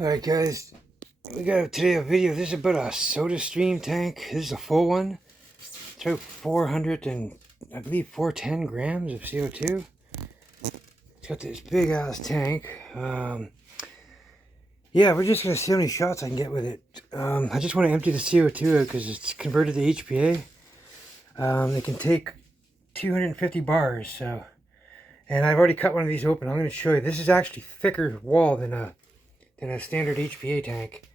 Alright guys, we got today a video. This is about a Sodastream tank. This is a full one. It's about 400 and I believe 410 grams of CO2. It's got this big ass tank. Yeah, we're just gonna see how many shots I can get with it. I just want to empty the CO2 out because it's converted to HPA. It can take 250 bars. So, and I've already cut one of these open. I'm going to show you. This is actually thicker wall than a standard HPA tank.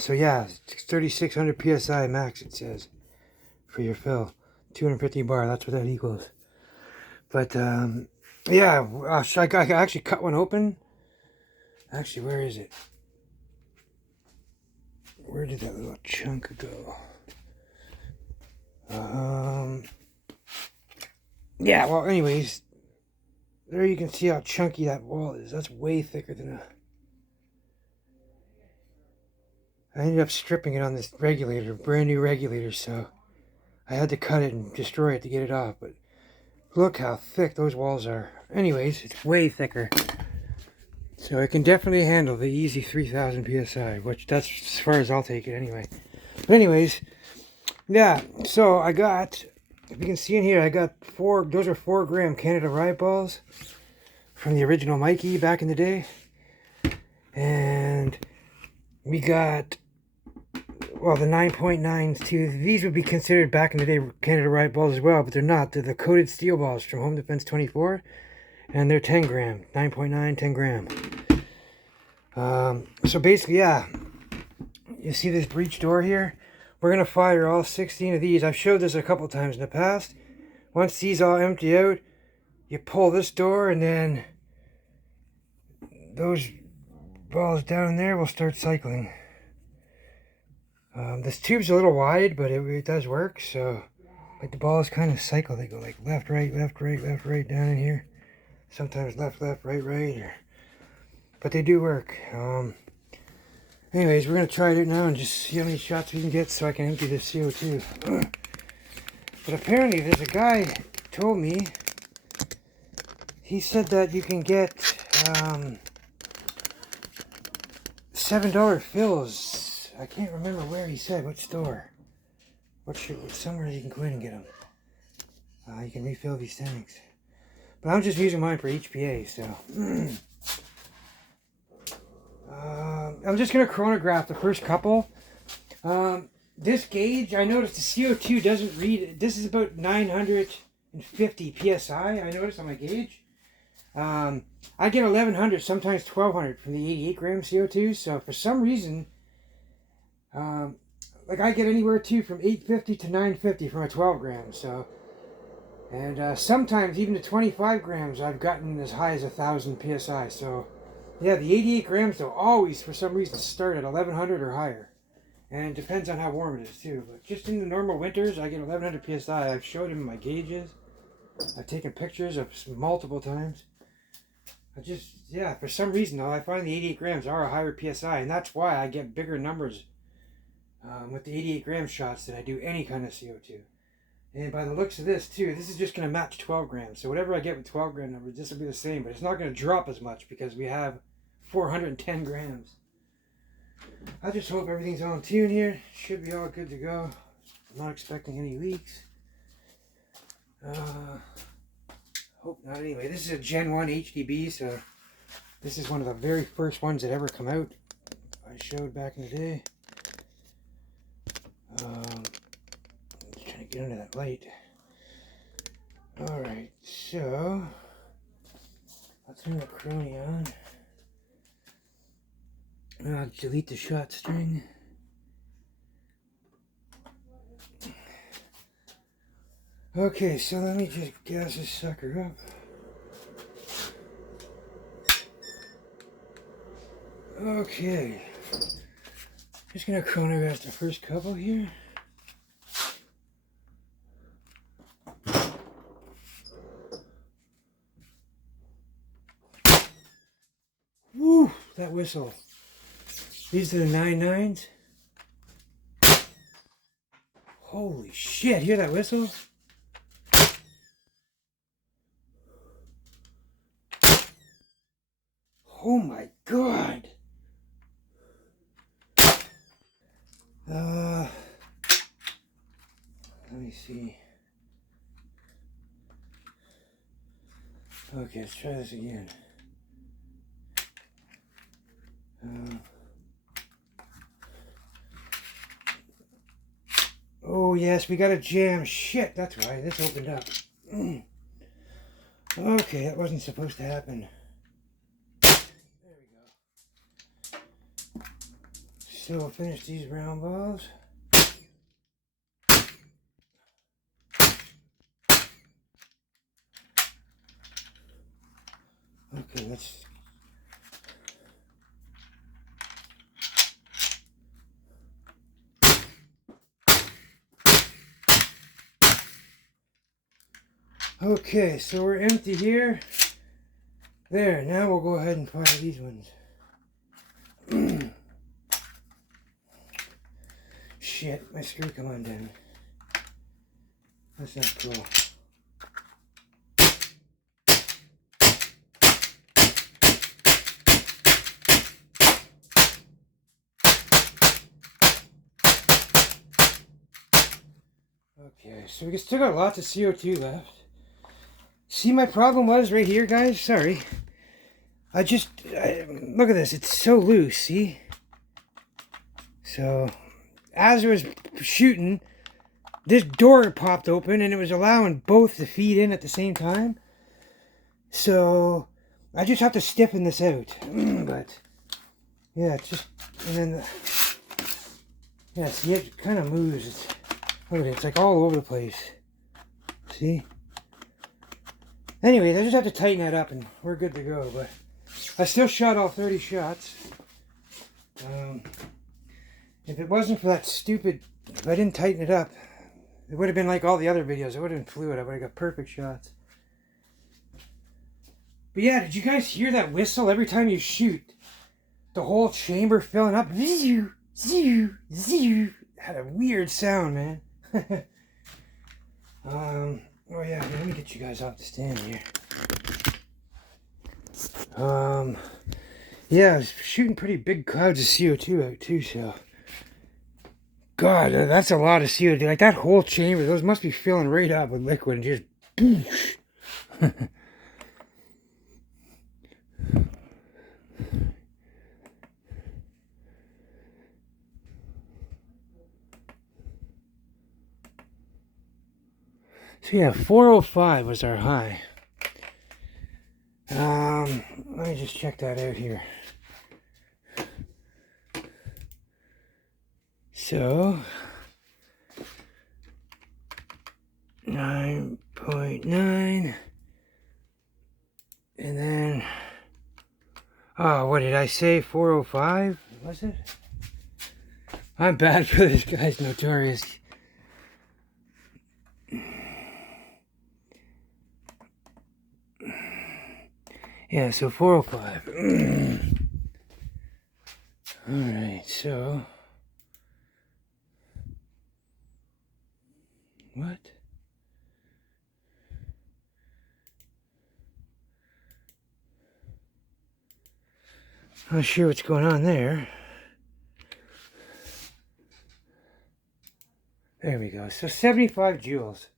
So yeah, it's 3600 psi max, it says, for your fill. 250 bar, that's what that equals. But yeah, I actually cut one open. Actually, where is it? Where did that little chunk go? Yeah, well, anyways, there you can see how chunky that wall is. That's way thicker than I ended up stripping it on this regulator, brand new regulator, so I had to cut it and destroy it to get it off. But look how thick those walls are. Anyways, it's way thicker. So it can definitely handle the easy 3000 psi, which that's as far as I'll take it anyway. But anyways, yeah, so I got, if you can see in here, I got those are 4 gram Canada riot balls from the original Mikey back in the day. And we got, well, the 9.9s too. These would be considered back in the day Canada riot balls as well, but they're not. They're the coated steel balls from Home Defense 24, and they're 10 gram, 9.9, 10 gram. So basically, yeah, you see this breech door here? We're going to fire all 16 of these. I've showed this a couple times in the past. Once these all empty out, you pull this door, and then those balls down there will start cycling. This tube's a little wide, but it does work. So, like, the balls kind of cycle. They go like left, right, left, right, left, right down in here. Sometimes left, left, right, right. But they do work. Anyways, we're going to try it out now and just see how many shots we can get so I can empty this CO2. But apparently there's a guy told me, he said that you can get $7 fills. I can't remember where he said, what store. Somewhere you can go in and get them. You can refill these tanks. But I'm just using mine for HPA, so. I'm just going to chronograph the first couple. This gauge, I noticed the CO2 doesn't read. This is about 950 psi, I noticed on my gauge. I get 1100, sometimes 1200 from the 88 gram CO2. So for some reason, like I get anywhere too from 850 to 950 from a 12 gram. So, and sometimes even to 25 grams, I've gotten as high as 1000 psi. So, yeah, the 88 grams though always for some reason start at 1100 or higher, and it depends on how warm it is too. But just in the normal winters, I get 1100 psi. I've showed him my gauges. I've taken pictures of multiple times. Yeah, for some reason though, I find the 88 grams are a higher psi, and that's why I get bigger numbers with the 88 gram shots than I do any kind of CO2. And by the looks of this too, this is just going to match 12 grams. So whatever I get with 12 gram numbers, this will be the same, but it's not going to drop as much because we have 410 grams. I just hope everything's on tune here. Should be all good to go. I'm not expecting any leaks. Hope not anyway. This is a Gen 1 HDB, so this is one of the very first ones that ever come out. I showed back in the day. Just trying to get under that light. Alright, so let's turn the crony on. I'll delete the shot string. Okay, so let me just gas this sucker up. Okay. Just gonna chronograph the first couple here. Woo! That whistle. These are the 9.9s. Holy shit, hear that whistle? Oh my god! Okay, let's try this again. Oh yes, we got a jam. Shit, that's why this opened up. Okay, that wasn't supposed to happen. There we go. So we'll finish these round balls. Okay, let's... Okay, so we're empty here. There, now we'll go ahead and fire these ones. Shit, my screw come undone. That's not cool. Okay, so we still got lots of CO2 left. See, my problem was right here, guys. Sorry. Look at this. It's so loose, see? So, as I was shooting, this door popped open and it was allowing both to feed in at the same time. So, I just have to stiffen this out. But, yeah, it's just, and then, yeah, see, it kind of moves. Look at it. It's like all over the place. See? Anyways, I just have to tighten that up and we're good to go. But I still shot all 30 shots. If it wasn't for that stupid, if I didn't tighten it up, it would have been like all the other videos. It would have been fluid. I would have got perfect shots. But yeah, did you guys hear that whistle every time you shoot? The whole chamber filling up. Zzzz, zzzz, zzzz. Had a weird sound, man. Oh yeah, let me get you guys off the stand here. Yeah, I was shooting pretty big clouds of CO2 out too, so. God, that's a lot of CO2. Like that whole chamber, those must be filling right up with liquid and just boosh. So yeah, 405 was our high. Let me just check that out here. So 9.9, and then, oh, what did I say? 405 was it? I'm bad for this, guy's notorious. Yeah, so 405. Alright, so what? Not sure what's going on there. There we go. So 75 joules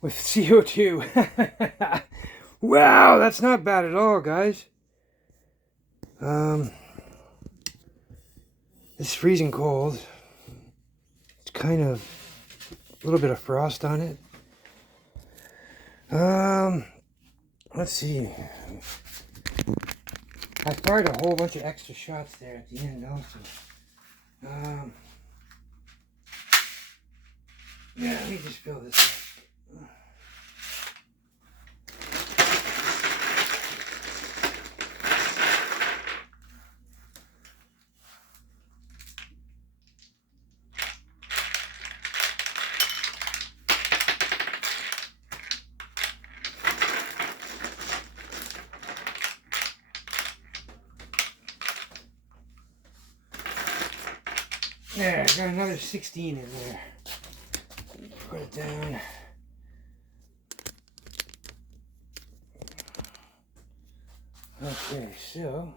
with CO2. Wow, that's not bad at all, guys. It's freezing cold. It's kind of a little bit of frost on it. Let's see. I fired a whole bunch of extra shots there at the end also. Yeah, let me just fill this up. There, I got another 16 in there. Put it down. Okay, so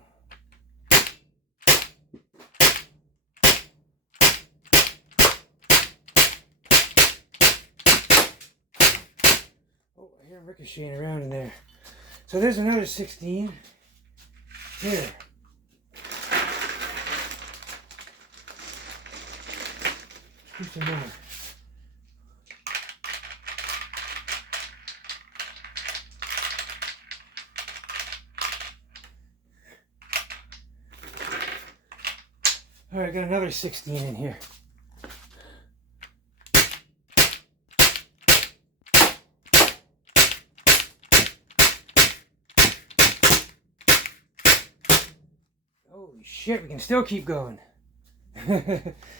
oh, I hear him ricocheting around in there. So there's another 16. Here. Do some more. All right, I got another 16 in here. Holy shit, we can still keep going.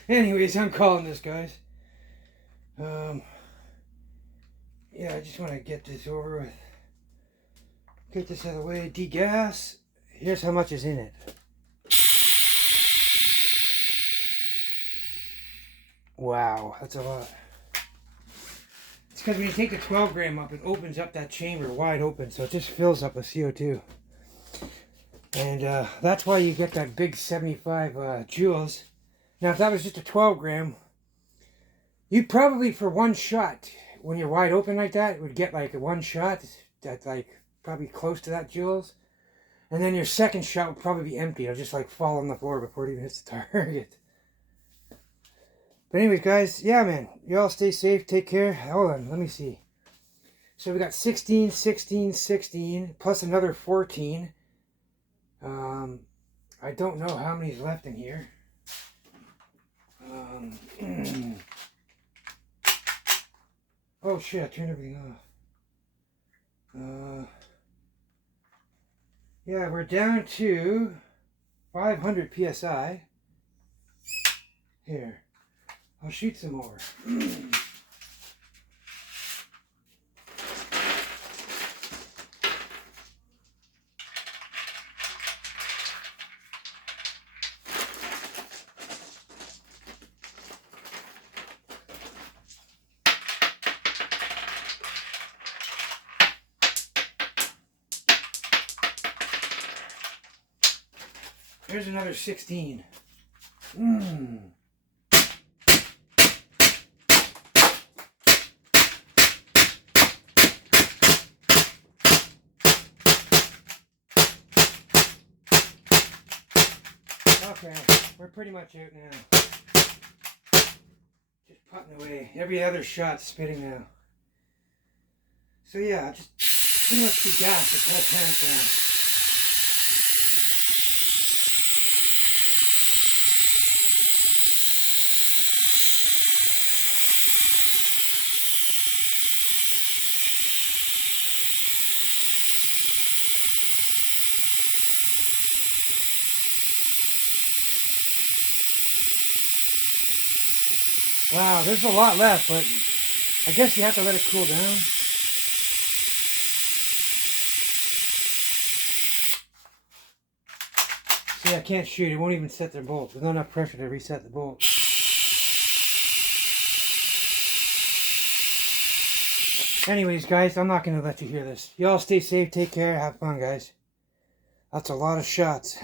Anyways, I'm calling this, guys. Yeah, I just want to get this over with. Get this out of the way. Degas. Here's how much is in it. Wow, that's a lot. It's because when you take the 12 gram up, it opens up that chamber wide open, so it just fills up with CO2. And that's why you get that big 75 joules. Now, if that was just a 12 gram, you'd probably, for one shot, when you're wide open like that, it would get like one shot that's like probably close to that joules. And then your second shot would probably be empty. It'll just like fall on the floor before it even hits the target. But anyways, guys, yeah, man, y'all stay safe, take care. Hold on, let me see. So we got 16, 16, 16, plus another 14. I don't know how many's left in here. Oh shit, I turned everything off. Yeah, we're down to 500 PSI. Here, I'll shoot some more. Here's another 16. Okay, we're pretty much out now. Just putting away. Every other shot's spitting now. So yeah, just pretty much degas this whole tank now. Wow, there's a lot left, but I guess you have to let it cool down. See, I can't shoot. It won't even set their bolt. There's not enough pressure to reset the bolt. Anyways, guys, I'm not going to let you hear this. Y'all stay safe, take care, have fun, guys. That's a lot of shots.